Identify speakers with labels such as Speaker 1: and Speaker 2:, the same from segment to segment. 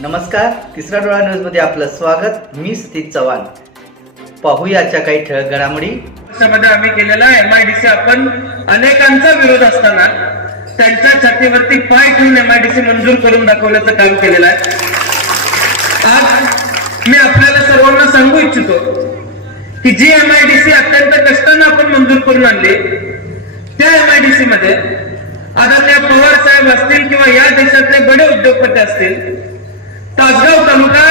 Speaker 1: नमस्कार तिसरा डोळा न्यूजमध्ये आपलं स्वागत. मी स्थित चव्हाण. पाहूयाच्या काही ठळक घडामोडी.
Speaker 2: मध्ये आम्ही केलेला एम आय डी सी आपण अनेकांचा विरोध असताना त्यांच्या छातीवरती पाय ठेवून एम आय डी सी मंजूर करून दाखवण्याचं काम केलेलं आहे. आज मी आपल्याला सर्वांना सांगू इच्छितो की G M I D C अत्यंत कष्टानं आपण मंजूर करून आणली त्या एम आय डी सी मध्ये आदरणीय पवार साहेब असतील किंवा या देशातले बडे उद्योगपती असतील तासगाव तालुका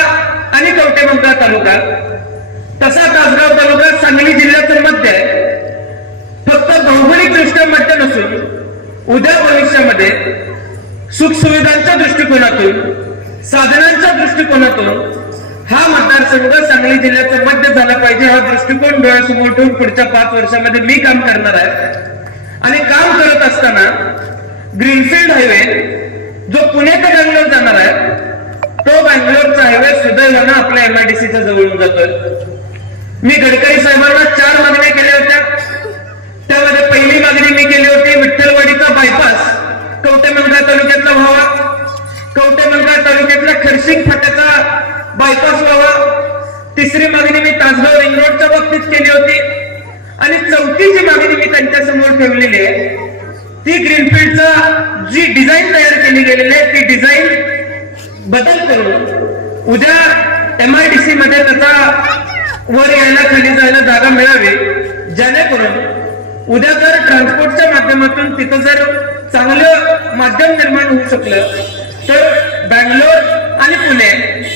Speaker 2: आणि कवटेमंका तालुका. तसा तासगाव तालुका सांगली जिल्ह्याचं मध्य आहे. फक्त भौगोलिक दृष्ट्या मध्य नसून उद्या भविष्यामध्ये सुखसुविधांच्या दृष्टिकोनातून साधनांच्या दृष्टिकोनातून हा मतदारसंघ सांगली जिल्ह्याचं मध्य झाला पाहिजे हा दृष्टिकोन डोळ्यासमोर ठेवून पुढच्या पाच वर्षामध्ये मी काम करणार आहे. आणि काम करत असताना ग्रीनफील्ड हायवे जो पुणे ते बँगलोर जाणार आहे तो बँगलोरचा हायवे सुदैवानं आपल्या एमआयडीसीच्या जवळून जातोय. मी गडकरी साहेबांना चार मागण्या केल्या होत्या. त्यामध्ये पहिली मागणी मी केली होती. बदल करू. उद्या एमआयडीसी मध्ये त्याचा वर यायला खाली जायला जागा मिळावी. जेणेकरून उद्या जर ट्रान्सपोर्टच्या माध्यमातून तिथं जर चांगलं माध्यम निर्माण होऊ शकलं तर बँगलोर आणि पुणे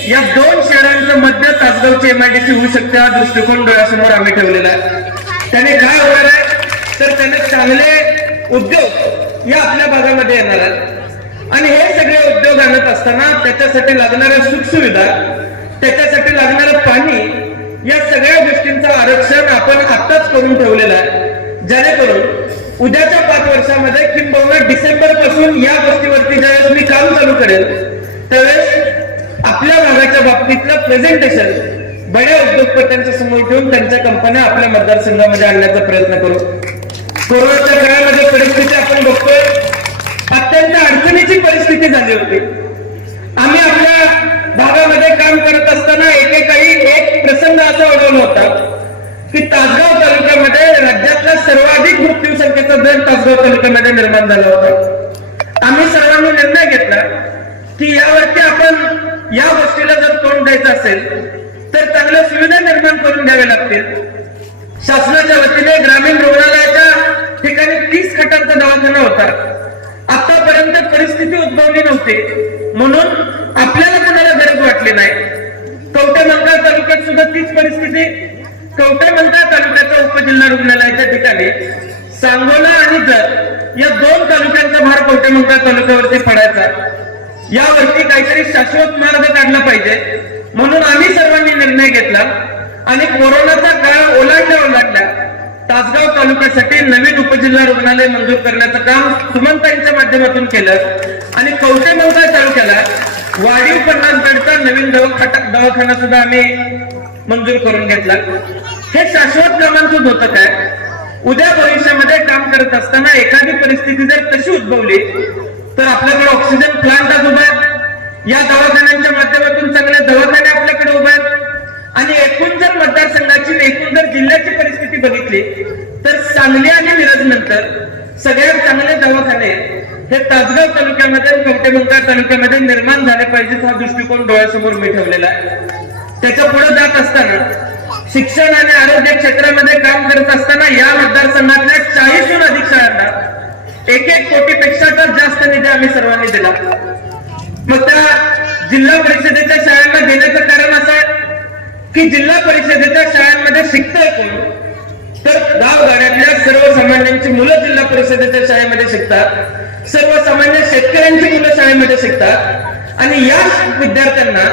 Speaker 2: या दोन शहरांचं मध्य तासगावची एमआयडीसी होऊ शकते हा दृष्टिकोन डोळ्यासमोर आम्ही ठेवलेला आहे. त्याने काय होणार आहे? तर त्याने चांगले उद्योग या आपल्या भागामध्ये येणार आहेत. आणि हे सगळे उद्योग आणत असताना त्याच्यासाठी लागणाऱ्या सुखसुविधा त्याच्यासाठी लागणारं पाणी या सगळ्या गोष्टींचं आरक्षण आपण आत्ताच करून ठेवलेलं आहे. जेणेकरून उद्याच्या पाच वर्षामध्ये किंबहुना डिसेंबरपासून या गोष्टीवरती ज्यावेळेस मी काम चालू करेल त्यावेळेस आपल्या भागाच्या बाबतीतलं प्रेझेंटेशन बड्या उद्योगपत्यांच्या समोर ठेवून त्यांच्या कंपन्या आपल्या मतदारसंघामध्ये आणण्याचा प्रयत्न करू. कोरोनाच्या काळामध्ये परिस्थिती आपण बघतोय. अत्यंत अडचणीची परिस्थिती झाली होती. आम्ही आपल्या भागामध्ये काम करत असताना एकेकाळी एक प्रसंग असा ओढवला होता की तासगाव तालुक्यामध्ये राज्यातल्या सर्वाधिक मृत्यू संख्येचा दर तासगाव तालुक्यामध्ये निर्माण झाला होता. आम्ही सर्वांनी निर्णय घेतला की यावरती आपण या गोष्टीला जर तोंड द्यायचं असेल तर चांगल्या सुविधा निर्माण करून द्याव्या लागतील. शासनाच्या वतीने ग्रामीण रुग्णालयाच्या ठिकाणी तीस खटांचा दवाखाना होता. आतापर्यंत परिस्थिती उद्भवली नव्हती. म्हणून आपल्याला कोणाला गरज वाटली नाही. कवटेमंका तालुक्यात सुद्धा तीच परिस्थिती कवटेमंका तालुक्याच्या उपजिल्हा रुग्णालयाच्या ठिकाणी सांगोला आणि जत या दोन तालुक्यांचा भार कवटेमंका तालुक्यावरती पडायचा यावरती काहीतरी शाश्वत मार्ग काढला पाहिजे. म्हणून आम्ही सर्वांनी निर्णय घेतला आणि कोरोनाचा काळ ओलांडल्या लागला तासगाव तालुक्यासाठी नवीन उपजिल्हा रुग्णालय मंजूर करण्याचं काम सुमंतांच्या माध्यमातून केलं आणि कवटेमंका तालुक्याला वाढीव पन्नास बेडचा नवीन दवाखाना दवाखाना सुद्धा आम्ही मंजूर करून घेतला. हे शाश्वत कामांचं होतं काय? उद्या भविष्यामध्ये काम करत असताना एखादी परिस्थिती जर तशी उद्भवली तर आपल्याकडे ऑक्सिजन प्लांट आज उभा या दवाखान्यांच्या माध्यमातून सगळ्या दवाखाने आपल्याकडे उभे आहेत. आणि एकूण जर मतदारसंघाची एकूण जर जिल्ह्याची परिस्थिती बघितली तर सांगली आणि मिरज नंतर सगळ्यात चांगले दवाखाने हे तासगाव तालुक्यामध्ये आणि कवटेमंका तालुक्यामध्ये निर्माण झाले पाहिजेत हा दृष्टिकोन डोळ्यासमोर मी ठेवलेला आहे. त्याच्या पुढे जात असताना शिक्षण आणि आरोग्य क्षेत्रामध्ये काम करत असताना या मतदारसंघातल्या चाळीसहून अधिक शाळांना एक एक कोटीपेक्षा तर जास्त निधी आम्ही सर्वांनी दिला. मग त्या जिल्हा परिषदेच्या शाळांना देण्याचं कारण असं आहे? की जिल्हा परिषदेच्या शाळांमध्ये शिकतोय कोण? तर गावगाड्यातल्या सर्वसामान्यांची मुलं जिल्हा परिषदेच्या शाळेमध्ये शिकतात. सर्वसामान्य शेतकऱ्यांची मुलं शाळेमध्ये शिकतात. आणि या विद्यार्थ्यांना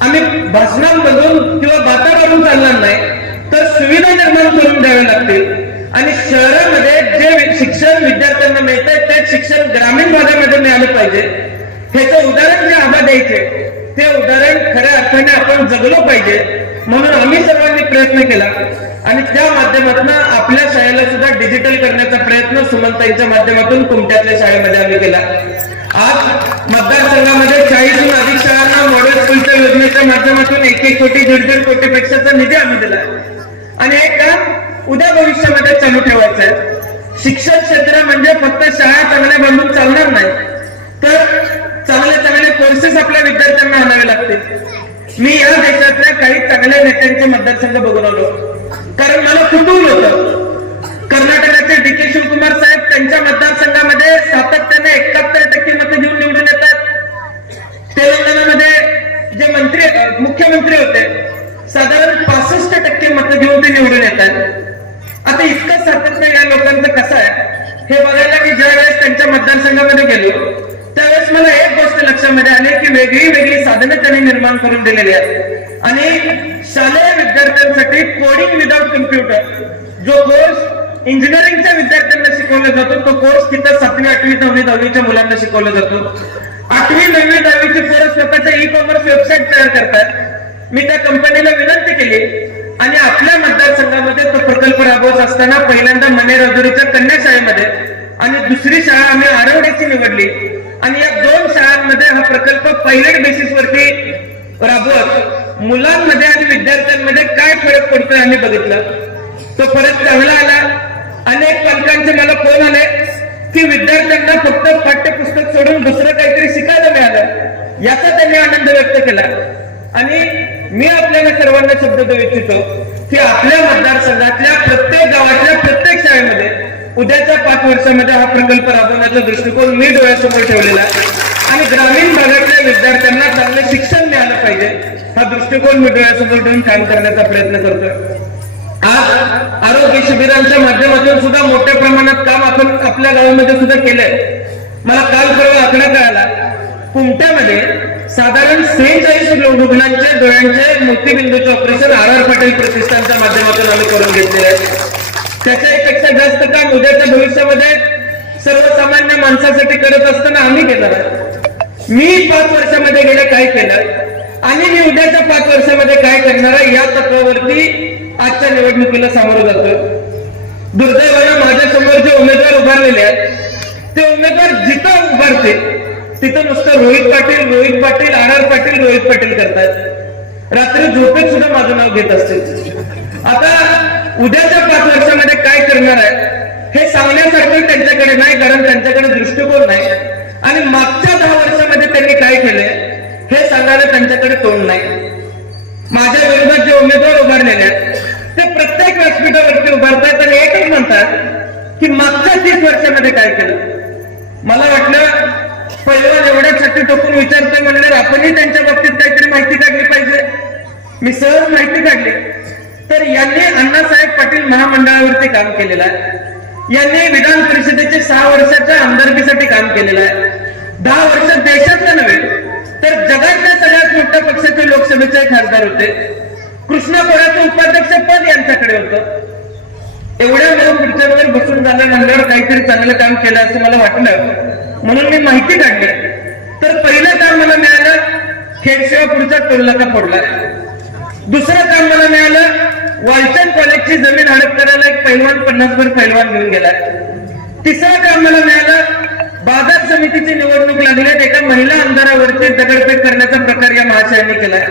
Speaker 2: आम्ही भाषणांमधून किंवा वातावरण चालणार नाही तर सुविधा निर्माण करून द्यावे लागतील. आणि शहरामध्ये जे शिक्षण विद्यार्थ्यांना मिळत आहे ते शिक्षण ग्रामीण भागामध्ये मिळालं पाहिजे. ह्याचं उदाहरण जे आम्हा द्यायचे ते उदाहरण खऱ्या अर्थाने आपण जगलो पाहिजे. म्हणून आम्ही सर्वांनी प्रयत्न केला. आणि त्या माध्यमातून आपल्या शाळेला सुद्धा डिजिटल करण्याचा प्रयत्न सुमंताईच्या माध्यमातून कुमट्यातल्या शाळेमध्ये आम्ही केला. आज मतदारसंघामध्ये चाळीसहून अधिक शाळांना मॉडेल स्कूलच्या योजनेच्या माध्यमातून एक एक कोटी दीड दीड कोटी पेक्षाचा निधी आम्ही दिला. आणि हे काम उद्या भविष्यामध्ये चालू ठेवायचं आहे शिक्षण क्षेत्र म्हणजे फक्त शाळा चांगल्या बांधून चालणार नाही तर चांगले चांगले कोर्सेस आपल्या विद्यार्थ्यांना आणावे लागतील. मी या देशातल्या चांगल्या नेत्यांचे मतदारसंघ बघून आलो. कारण मला कुतूहल होत. कर्नाटकाचे डी के शिवकुमार साहेब त्यांच्या मतदारसंघामध्ये सातत्याने एकाहत्तर टक्के मतं घेऊन निवडून येतात. तेलंगणामध्ये जे मंत्री मुख्यमंत्री होते साधारण पासष्ट टक्के मतं घेऊन ते निवडून येतात. आता इतकं सातत्य या लोकांचं कसं आहे? हे बघायला मी ज्या वेळेस त्यांच्या मतदारसंघामध्ये गेलो त्यावेळेस मला एक गोष्ट लक्षामध्ये आली की वेगळी वेगळी साधनं त्यांनी निर्माण करून दिलेली आहेत. आणि शालेय विद्यार्थ्यांसाठी कोडिंग विदाउट कम्प्युटर जो कोर्स इंजिनिअरिंगच्या विद्यार्थ्यांना शिकवला जातो तो कोर्स तिथं सातवी आठवी नववी दहावीच्या मुलांना शिकवला जातो. आठवी नववी दहावीची पोरं स्वतःच्या ई कॉमर्स वेबसाईट तयार करतात. मी त्या कंपनीला विनंती केली आणि आपल्या मतदारसंघामध्ये तो प्रकल्प राबवत असताना पहिल्यांदा मनेराजुरीच्या कन्या शाळेमध्ये आणि दुसरी शाळा आम्ही आरवड्याची निवडली. आणि या दोन शाळांमध्ये हा प्रकल्प पायलट बेसिस वरती राबवत मुलांमध्ये आणि विद्यार्थ्यांमध्ये काय फरक पडतोय आम्ही बघितलं? तो फरक चांगला आला. अनेक पालकांचे मला फोन आले की विद्यार्थ्यांना फक्त पाठ्यपुस्तक सोडून दुसरं काहीतरी शिकायला मिळालं. याचा त्यांनी आनंद व्यक्त केला. आणि मी आपल्याला सर्वांना शब्द देऊ इच्छितो की आपल्या मतदारसंघातल्या प्रत्येक गावातल्या प्रत्येक शाळेमध्ये उद्याच्या पाच वर्षामध्ये हा प्रकल्प राबवण्याचा दृष्टिकोन मी डोळ्यासमोर ठेवलेला आणि ग्रामीण भागात भागातल्या विद्यार्थ्यांना चांगलं शिक्षण मिळालं पाहिजे. हा दृष्टिकोन मी डोळ्यासमोर ठेवून काम करण्याचा प्रयत्न करतोय. आज आरोग्य शिबिरांच्या माध्यमातून सुद्धा मोठ्या प्रमाणात काम आपण आपल्या गावामध्ये सुद्धा केलंय. मला काल परवा आकडा कळाला कुमट्यामध्ये साधारण सेहेचाळीस रुग्णांचे डोळ्यांचे मोतीबिंदूचे ऑपरेशन आर आर पाटील प्रतिष्ठानच्या माध्यमातून आम्ही करून घेतलेले आहे. त्याच्यापेक्षा जास्त काम उद्याच्या भविष्यामध्ये सर्वसामान्य माणसासाठी करत असताना आम्ही केलं आहे मी पाच वर्षामध्ये गेलं काय केलं? आणि मी उद्याच्या पाच वर्षामध्ये काय करणार आहे? या तत्वावरती आजच्या निवडणुकीला सामोरं जातो दुर्दैवानं माझ्यासमोर जे उमेदवार उभारलेले आहेत ते उमेदवार जिथं उभारते तिथं नुसतं रोहित पाटील रोहित पाटील आर आर पाटील रोहित पाटील करतात. रात्री झोपेत सुद्धा माझं नाव घेत असतील. आता उद्याच्या पाच वर्षामध्ये काय करणार आहे? हे सांगण्यासारखं त्यांच्याकडे नाही कारण त्यांच्याकडे दृष्टिकोन नाही. आणि मागच्या दहा वर्ष त्यांनी काय केलंय? हे सांगायला त्यांच्याकडे तोंड नाही. माझ्या विरोधात जे उमेदवार उभारलेले आहेत ते प्रत्येक व्यासपीठावरती उभारतात आणि एकच म्हणतात की मागच्या तीस वर्षामध्ये काय केलं? मला वाटलं पैलवान एवढ्या शक्ती टोकून विचारतोय म्हणल्यावर आपणही त्यांच्या बाबतीत काहीतरी माहिती काढली पाहिजे. मी सहज माहिती काढली. तर यांनी अण्णासाहेब पाटील महामंडळावरती काम केलेलं आहे. यांनी विधान परिषदेचे सहा वर्षाच्या आमदारकीसाठी काम केलेलं आहे. दहा वर्ष देशातलं नव्हे तर जगातल्या सगळ्यात मोठ्या पक्षाचे लोकसभेचे खासदार होते. कृष्णापुराचं उपाध्यक्ष पद यांच्याकडे होतं. एवढ्या वेळ खुर्च्यांवर बसून झाल्यानंतर काहीतरी चांगलं काम केलं असं मला वाटलं. म्हणून मी माहिती काढली. तर पहिलं काम मला मिळालं खेडसेवापूरचा टोलनाका फोडला. दुसरं काम मला मिळालं वालचंद कॉलेजची जमीन हडप करायला एक पैलवान पन्नास भर पैलवान घेऊन गेला. तिसरं काम मला मिळालं बाजार समितीची निवडणूक लागल्यात एका महिला आमदारावरती दगडफेक करण्याचा प्रकार या महाशयांनी केलाय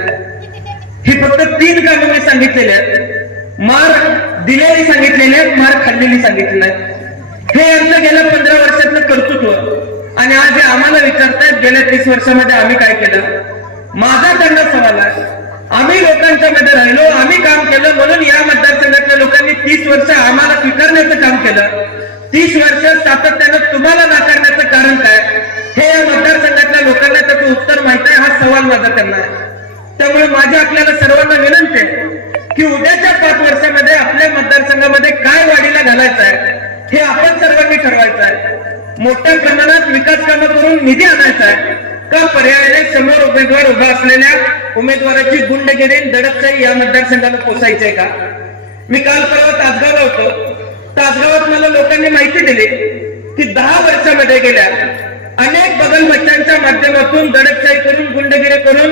Speaker 2: ही फक्त तीन कामं मी सांगितलेली आहेत. मार दिलेली सांगितलेली आहेत मार खाल्लेली सांगितलेली हे यांचं गेल्या पंधरा वर्षातलं कर्तृत्व आणि आज हे आम्हाला विचारतायत गेल्या तीस वर्षामध्ये आम्ही काय केलं? माझा त्यांना सवाल आहे. आम्ही लोकांच्या मध्ये राहिलो आम्ही काम केलं म्हणून या मतदारसंघातल्या लोकांनी तीस वर्ष आम्हाला स्वीकारण्याचं काम केलं. तीस वर्ष सातत्यानं तुम्हाला नाकारण्याचं मोठ्या प्रमाणात विकास कामं करून निधी आणायचा आहे. का पर्यायाने समोर उमेदवार उभा असलेल्या उमेदवाराची गुंडगिरी दडपशाही या मतदारसंघाला पोचायची का? मी काल परवा तासगावला होतो. तासगावात मला लोकांनी माहिती दिली की दहा वर्षामध्ये गेल्या अनेक बगलबच्चांच्या माध्यमातून दडपशाही करून गुंडगिरी करून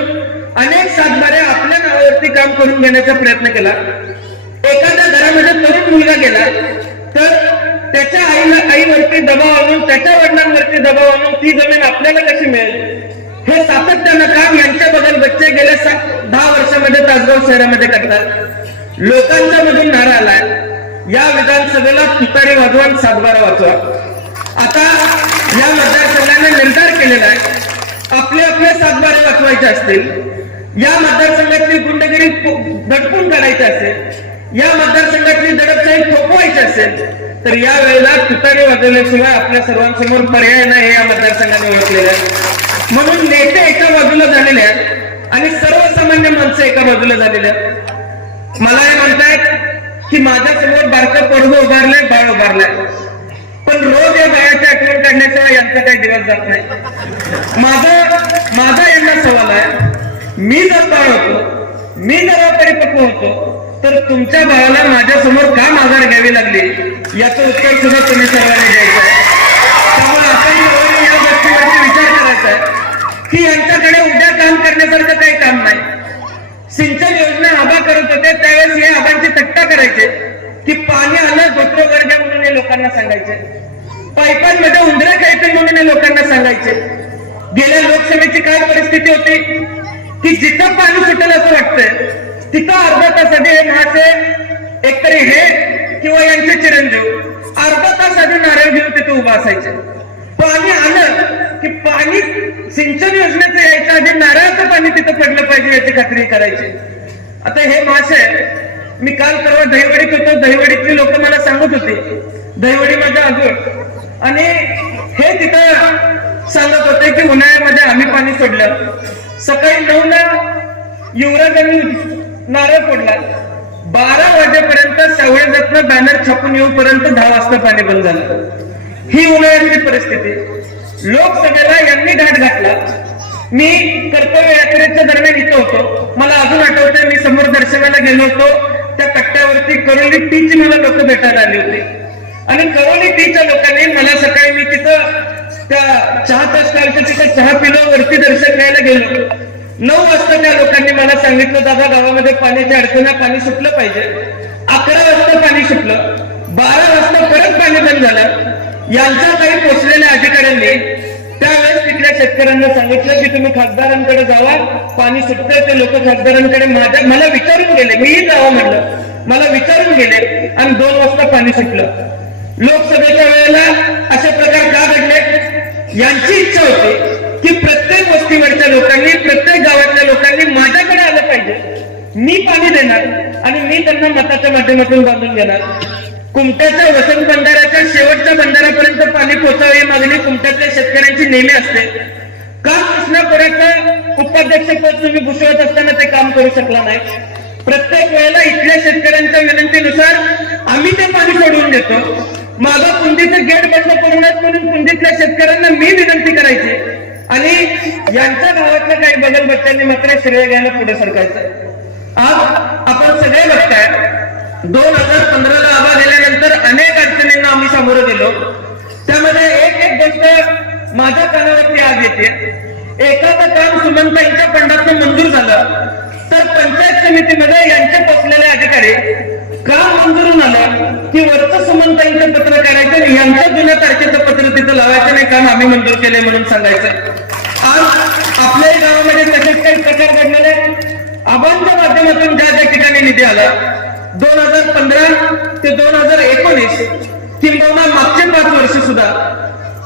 Speaker 2: अनेक सातबाऱ्या आपल्या नावावरती काम करून घेण्याचा प्रयत्न केला. एखाद्या घरामध्ये तरुण मुलगा गेला तर त्याच्या आईला आईवरती दबाव आणून त्याच्या वडिलांवरती दबाव आणून ती जमीन आपल्याला कशी मिळेल? हे सातत्यानं काम यांच्या बदल बच्चे गेल्या सात दहा वर्षामध्ये तासगाव शहरामध्ये करतात. लोकांच्या मधून नारा आलाय. या विधानसभेला तुतारी वाजवून सातबारा वाचवा आता या मतदारसंघाने निर्धार केलेला आहे. आपले आपले सातबारे वाचवायचे असतील. या मतदारसंघातली गुंडगिरी पो- काढायची असेल. या मतदारसंघातली दडपशाही थोपवायची असेल तर या वेळेला तुतारी वाजवल्याशिवाय आपल्या सर्वांसमोर पर्याय नाही या मतदारसंघाने ओळखलेलं आहे. म्हणून नेते एका बाजूला झालेले आहेत आणि सर्वसामान्य माणसं एका बाजूला झालेले आहेत. मला हे म्हणतायत की माझ्यासमोर बारकं पोरग उभारलंय बाळ उभारलंय. पण रोज या बाळाची आठवण काढण्याशिवाय यांचा काही दिवस जात नाही. माझा माझा यांना सवाल आहे मी जर बाळ होतो मी जर परिपक्व होतो तर तुमच्या भावाला माझ्यासमोर का माघार घ्यावी लागली? याचं उत्तर सुद्धा तुम्ही सर्वांनी द्यायचं आहे. त्यामुळे आपण या गोष्टीवरती विचार करायचा आहे. की यांच्याकडे उद्या काम करण्यासारखं काही काम नाही. सिंचन योजना आबा करत होते त्यावेळेस हे आबांची थट्टा करायचे. की पाणी आलं गोत्र वर्ग म्हणून हे लोकांना सांगायचे. पाईपांमध्ये उंदरा खायचे म्हणून हे लोकांना सांगायचे. गेल्या लोकसभेची काय परिस्थिती होती. की जिथं पाणी सुटेल असं वाटतंय तिथं अर्धा तास आधी हे महाशय एकतरी हे किंवा यांचे चिरंजीव. अर्धा तास आधी नारळ घेऊन तिथे उभा असायचे. पाणी आलं की पाणी सिंचन योजनेचं यायच्या आधी नारळाचं पाणी तिथं पडलं पाहिजे याची खात्री करायची. आता हे मासे मी काल परवा दहीवडीत होतो. दहीवडीतली लोक मला सांगत होते. दहीवडी माझ्या अजून आणि हे तिथं सांगत होते की उन्हाळ्यामध्ये आम्ही पाणी सोडलं. सकाळी नऊला युवराजांनी नारळ फोडला. बारा वाजेपर्यंत सावळेजातनं बॅनर छापून येऊपर्यंत दहा वाजता पाणी बंद झालं. ही उन्हाळ्यातली परिस्थिती. लोकसभेला यांनी घाट घातला. मी कर्तव्य यात्रेच्या दरम्यान इथं होतो. मला अजून आठवतंय मी समोर दर्शनाला गेलो होतो. त्या कट्ट्यावरती करोली टीची मला लोक भेटायला आली होती. आणि करोली टीच्या लोकांनी मला सकाळी मी तिथं त्या चहाच्या स्टॉलच्या तिथं चहा पिलो वरती दर्शन घ्यायला गेलो. नऊ वाजता त्या लोकांनी मला सांगितलं दादा गावामध्ये पाण्याची अडचण आहे, पाणी सुटलं पाहिजे. अकरा वाजता पाणी सुटलं. बारा वाजता परत पाणी बंद झालं. यांच्या काही पोचलेल्या अधिकाऱ्यांनी त्यावेळेस तिथल्या शेतकऱ्यांना सांगितलं की तुम्ही खासदारांकडे जावा पाणी सुटतंय ते लोक खासदारांकडे माझ्या मला विचारून गेले मीही जावं म्हणलं. मला विचारून गेले आणि दोन वाजता पाणी सुटलं. लोकसभेच्या वेळेला असे प्रकार का घडले? यांची इच्छा होती. की प्रत्येक वस्तीवरच्या लोकांनी प्रत्येक गावातल्या लोकांनी माझ्याकडे आलं पाहिजे. मी पाणी देणार आणि मी त्यांना मताच्या माध्यमातून बांधून घेणार कुमट्याच्या वसंत बंधाऱ्याच्या शेवटच्या बंधाऱ्यापर्यंत पाणी पोहोचावे ही मागणी कुमट्यातल्या शेतकऱ्यांची नेहमी असते. का कृष्णापुराचं उपाध्यक्ष पद तुम्ही भूषवत असताना ते काम करू शकला नाही? प्रत्येक वेळेला इथल्या शेतकऱ्यांच्या विनंतीनुसार आम्ही ते पाणी सोडवून देतो. माझा कुंडीचं गेट बंद करू नयेत म्हणून कुंडीतल्या शेतकऱ्यांना मी विनंती करायची. आणि यांच्या गावातल्या काही बदल बच्चांनी मात्र श्रेय घ्यायला पुढे सरकायचं आज आपण सगळे बघताय दोन हजार पंधराला आभा दिल्यानंतर अनेक अडचणींना आम्ही सामोरं गेलो. त्यामध्ये एक एक गोष्ट माझ्या कानावरती आज येते. एखादं काम सुमंताईच्या फंडातनं मंजूर झालं तर पंचायत समितीमध्ये यांचे बसलेले अधिकारी काम मंजूरून आलं? की वरचं सुमंताईंचं पत्र काढायचं यांच्या जुन्या तारखेचं पत्र तिथं लावायचं नाही काम आम्ही मंजूर केले म्हणून सांगायचं. आज आपल्याही गावामध्ये तसेच काही प्रकार घडलेले आबांच्या माध्यमातून ज्या ज्या ठिकाणी निधी आला दोन हजार पंधरा ते दोन हजार एकोणीस किंबहुना मागचे पाच वर्ष सुद्धा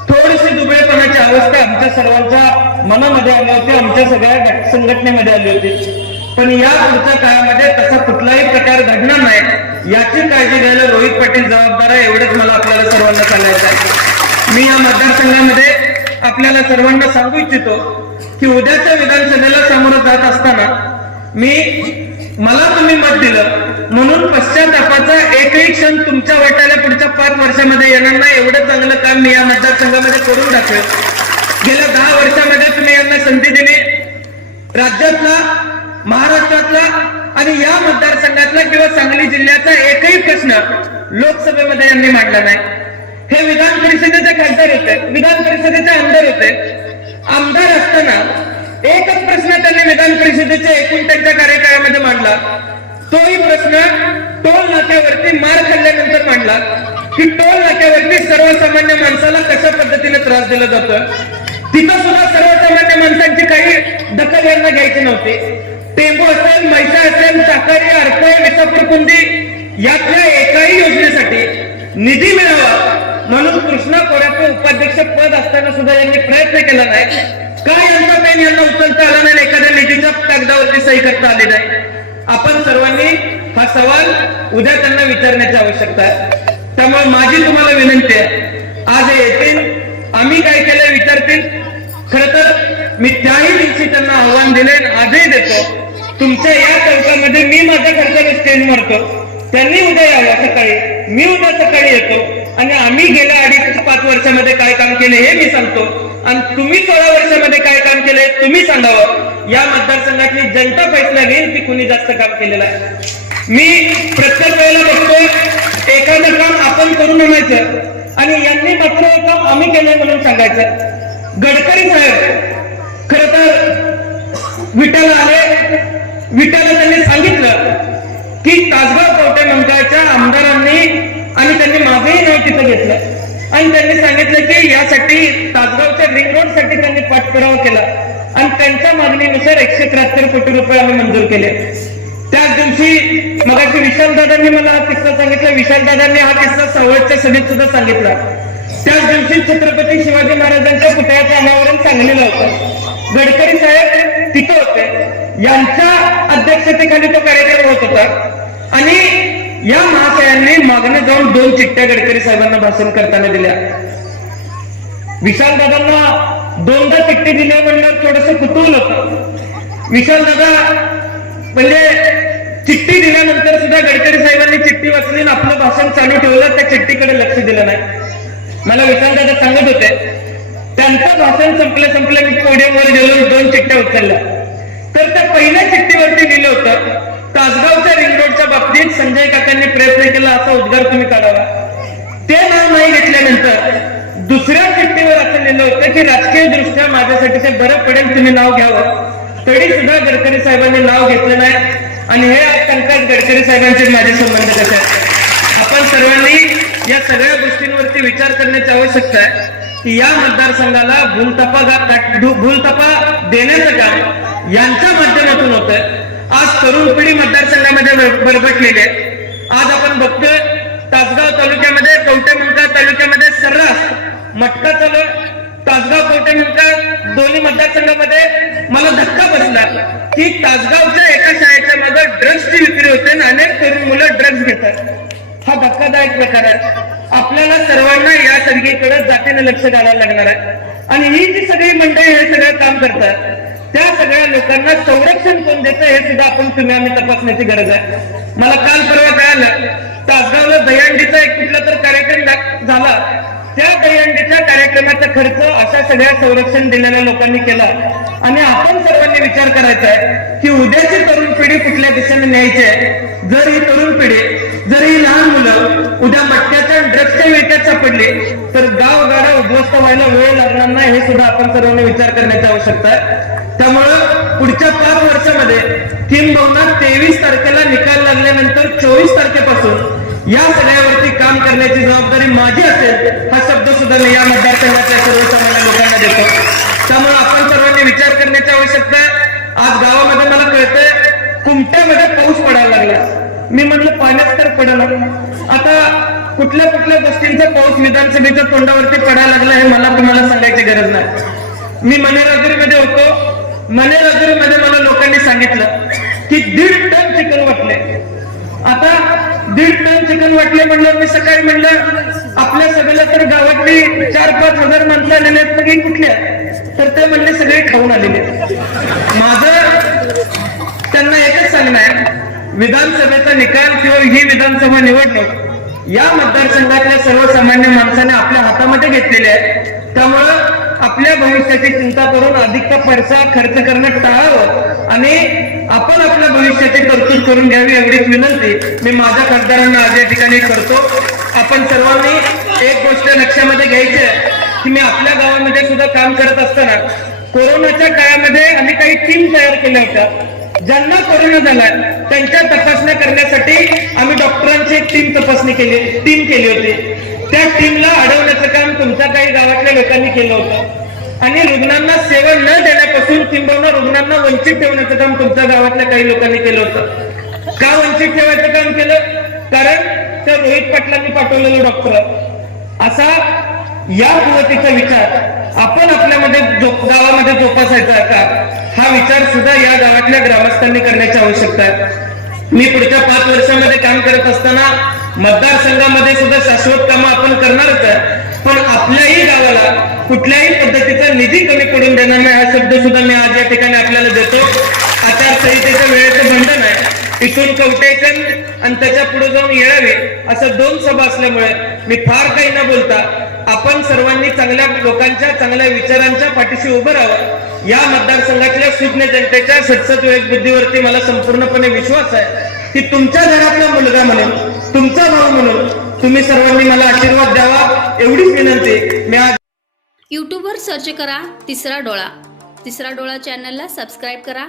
Speaker 2: थोडीशी दुबळेपणाची अवस्था आमच्या सर्वांच्या मनामध्ये आली होती आमच्या सगळ्या संघटनेमध्ये आली होती. पण या पुढच्या काळामध्ये तसा कुठलाही प्रकार घडणार नाही याची काळजी घ्यायला रोहित पाटील जबाबदार आहे एवढंच मला आपल्याला सर्वांना सांगायचं आहे. मी या मतदारसंघामध्ये आपल्याला सर्वांना सांगू इच्छितो की उद्याच्या विधानसभेला सामोरं जात असताना मी मला तुम्ही मत दिलं. म्हणून पश्चातापाचा एकही क्षण तुमच्या वाट्याला पुढच्या पाच वर्षामध्ये येणार नाही. एवढं चांगलं काम मी या मतदारसंघामध्ये करून दाखवेल. गेल्या दहा वर्षामध्ये तुम्ही यांना संधी दिली. राज्यातला महाराष्ट्रातला आणि या मतदारसंघातला किंवा सांगली जिल्ह्याचा एकही प्रश्न लोकसभेमध्ये यांनी मांडला नाही. हे विधान परिषदेचे खासदार होते विधान परिषदेचे आमदार होते. आमदार असताना एकच प्रश्न त्यांनी विधान परिषदेच्या एकूण त्यांच्या कार्यकाळामध्ये मांडला. तोही प्रश्न टोल नाक्यावरती मार खाल्ल्यानंतर मांडला. की टोल नाक्यावरती सर्वसामान्य माणसाला कशा पद्धतीने त्रास दिला जातो? तिथं सुद्धा सर्वसामान्य माणसांची काही दखल यांना घ्यायची नव्हती. टेंबू असेल मैसा असेल चाकरी अर्पय विसापूर कुंदी यात उपाध्यक्ष पद असताना सुद्धा यांनी प्रयत्न केला नाही. का यांचा पेन यांना उचलता आला नाही एखाद्या निधीच्या कागदावरती सही करता आली नाही? आपण सर्वांनी हा सवाल उद्या त्यांना विचारण्याची आवश्यकता आहे. त्यामुळे माझी तुम्हाला विनंती आहे आज येतील आम्ही काय केलंय विचारतील. खर तर मी त्याही दिवशी त्यांना आव्हान दिले आजही देतो. तुमच्या या चौकामध्ये मी माझ्या खर्चाने स्टेज मारतो. त्यांनी उद्या यावं सकाळी. मी उद्या सकाळी येतो. आणि आम्ही गेल्या अडीच पाच वर्षामध्ये काय काम केले हे मी सांगतो. आणि तुम्ही सोळा वर्षामध्ये काय काम केलंय तुम्ही सांगावं. या मतदारसंघातली जनता फैसला घेईल की कुणी जास्त काम केलेलं आहे? मी प्रत्येक वेळेला बघतो एखादं काम आपण करून आणायचं आणि यांनी मात्र हे काम आम्ही केलंय म्हणून सांगायचं. गडकरी साहेब खर तर विटाला आले. विटाला त्यांनी सांगितलं की तासगाव कोटे मंडळाच्या आमदारांनी आणि त्यांनी माझंही नाव तिथं घेतलं. आणि त्यांनी सांगितलं की यासाठी तासगावच्या रिंग रोडसाठी त्यांनी पाठपुरावा केला. आणि त्यांच्या मागणीनुसार एकशे त्र्याहत्तर कोटी रुपये आम्ही मंजूर केले. त्याच दिवशी मगाशी विशाल दादांनी मला हा किस्सा सांगितला. विशाल दादांनी हा किस्सा सावळच्या सभेत सुद्धा सांगितला. त्याच दिवशी छत्रपती शिवाजी महाराजांच्या पुतळ्याचं अनावरण सांगलेलं होतं. गडकरी साहेब तिथं होते. यांच्या अध्यक्षतेखाली तो कार्यक्रम होत होता. आणि या महाशयांनी मागणं जाऊन दोन चिठ्ठ्या गडकरी साहेबांना भाषण करताना दिल्या. विशाल दादांना दोनदा चिठ्ठी दिल्या म्हणल्यावर थोडस कुतूहल होत. विशाल दादा म्हणजे चिठ्ठी दिल्यानंतर सुद्धा गडकरी साहेबांनी चिठ्ठी वाचली आणि आपलं भाषण चालू ठेवलं त्या चिठ्ठीकडे लक्ष दिलं नाही. मला विशाल दादा सांगत होते त्यांचं भाषण संपलं संपलं मी पोडियमवर गेलो दोन चिठ्ठ्या उचलल्या. तर त्या पहिल्या चिठ्ठीवरती लिहिलं होतं तासगाव बाबतीत संजय काकांनी प्रयत्न केला असा उद्गार तुम्ही काढावा. ते नाव नाही घेतल्यानंतर दुसऱ्या चिठ्ठीवर असं लिहिलं होतं की राजकीय दृष्ट्या माझ्यासाठी ते बरं पडेल तुम्ही नाव घ्यावं. तरी सुद्धा गडकरी साहेबांनी नाव घेतलं नाही. आणि हे आज सांगतात गडकरी साहेबांचे माझे संबंध कसे आहेत? आपण सर्वांनी या सगळ्या गोष्टींवरती विचार करण्याची आवश्यकता आहे. की या मतदारसंघाला भूलतपा भूलतपा देण्याचं काम यांच्या माध्यमातून होत आज तरुण पिढी मतदारसंघामध्ये बर- बरबटलेली आहे. आज आपण बघतोय तासगाव तालुक्यामध्ये कवटे मंका तालुक्यामध्ये सर्रास मटका चालू तासगाव कवटे मंका दोन्ही मतदारसंघामध्ये मला धक्का बसला. की तासगावच्या एका शाळेच्या मध्ये ड्रग्सची विक्री होते आणि अनेक तरुण मुलं ड्रग्ज घेतात. हा धक्कादायक प्रकार आहे. आपल्याला सर्वांना या सगळीकडे जातीने लक्ष घालायला लागणार आहे. आणि ही जी सगळी मंडळी हे सगळं काम करतात त्या सगळ्या लोकांना संरक्षण कोण देतं हे सुद्धा आपण तुम्ही आम्ही तपासण्याची गरज आहे. मला काल परवा कळालं तासगावला दहीहंडीचा एक कुठला तर कार्यक्रम झाला. त्या दहीहंडीच्या कार्यक्रमाचा खर्च अशा सगळ्या संरक्षण दिलेल्या लोकांनी केला. आणि आपण सर्वांनी विचार करायचा आहे की उद्याची तरुण पिढी कुठल्या दिशेने न्यायची आहे? जर ही तरुण पिढी जर ही लहान मुलं उद्या मटक्याच्या ड्रग्सच्या विळक्यात सापडली तर उद्ध्वस्त व्हायला वेळ लागणार नाही हे सुद्धा आपण सर्वांनी विचार करण्याची आवश्यकता आहे. त्यामुळं पुढच्या पाच वर्षामध्ये किंबहुना तेवीस तारखेला निकाल लागल्यानंतर चोवीस तारखेपासून या सगळ्यावरती काम करण्याची जबाबदारी माझी असेल हा शब्द सुद्धा मी या मतदारसंघातल्या सर्वसामान्य लोकांना देतो. त्यामुळे आपण सर्वांनी विचार करण्याची आवश्यकता आहे. आज गावामध्ये मला कळतंय कुमट्यामध्ये पाऊस पडायला लागला. मी म्हणलं पाण्यात तर पडला आता कुठल्या कुठल्या गोष्टींचा पाऊस विधानसभेच्या तोंडावरती पडायला लागला हे मला तुम्हाला सांगायची गरज नाही. मी मनेराजुरीमध्ये होतो. मनेराजुरीमध्ये मला लोकांनी सांगितलं की दीड टन चिकन वाटले. आता दीड टन चिकन वाटले म्हणलं मी सकाळी म्हणलं आपल्या सगळ्या तर गावातली चार पाच हजार माणसं आलेले आहेत मग कुठल्या तर ते म्हणले सगळे खाऊन आलेले आहेत. माझं त्यांना एकच सांगणं आहे विधानसभेचा निकाल किंवा ही विधानसभा निवडणूक या मतदारसंघातल्या सर्वसामान्य माणसाने आपल्या हातामध्ये घेतलेले आहे त्यामुळं आपल्या भविष्याची चिंता करून अधिकचा पैसा खर्च करणं टाळावं आणि आपण आपल्या भविष्याची तरतूद करून घ्यावी एवढीच विनंती मी माझ्या खासदारांना आज या ठिकाणी करतो. आपण सर्वांनी एक गोष्ट लक्षामध्ये घ्यायची आहे की मी आपल्या गावामध्ये सुद्धा काम करत असताना कोरोनाच्या काळामध्ये आम्ही काही टीम तयार केल्या होत्या. ज्यांना कोरोना झाला त्यांच्या तपासण्या करण्यासाठी आम्ही डॉक्टरांची एक टीम तपासणी केली टीम केली होती. त्या टीमला अडवण्याचं काम तुमच्या काही गावातल्या लोकांनी केलं होतं. आणि रुग्णांना सेवा न देण्यापासून किंबहुना रुग्णांना वंचित ठेवण्याचं काम तुमच्या गावातल्या काही लोकांनी केलं होतं. का वंचित ठेवायचं काम केलं? कारण त्या रोहित पाटलांनी पाठवलेलं डॉक्टर. असा या कुवतीचा विचार आपण आपल्यामध्ये जो- गावामध्ये जोपासायचा का हा विचार सुद्धा या गावातल्या ग्रामस्थांनी करण्याची आवश्यकता आहे. मी पुढच्या पाच वर्षामध्ये काम करत असताना मतदारसंघामध्ये सुद्धा शाश्वत कामं आपण करणारच आहे पण आपल्याही गावाला कुठल्याही पद्धतीचा निधी कमी पडून देणार नाही हा शब्द सुद्धा मी आज या ठिकाणी आपल्याला देतो. आचारसंहितेच्या वेळेचं बंधन आहे. इथून कवटेकन आणि त्याच्या पुढे जाऊन येळावे असं दोन सभा असल्यामुळे मी फार काही न बोलता आपण सर्वांनी चांगल्या लोकांच्या चांगल्या विचारांच्या पाठीशी उभं राहावं. या मतदारसंघातल्या सुज्ञ जनतेच्या सतसत वेग बुद्धीवरती मला संपूर्णपणे विश्वास आहे की तुमच्या घरातला मुलगा म्हणून तुमचा भाऊ म्हणून तुम्ही सर्वांनी मला आशीर्वाद द्यावा एवढीच विनंती. मी आज
Speaker 3: युट्यूबवर सर्च करा तिसरा डोळा. तिसरा डोळा चॅनलला सबस्क्राईब करा.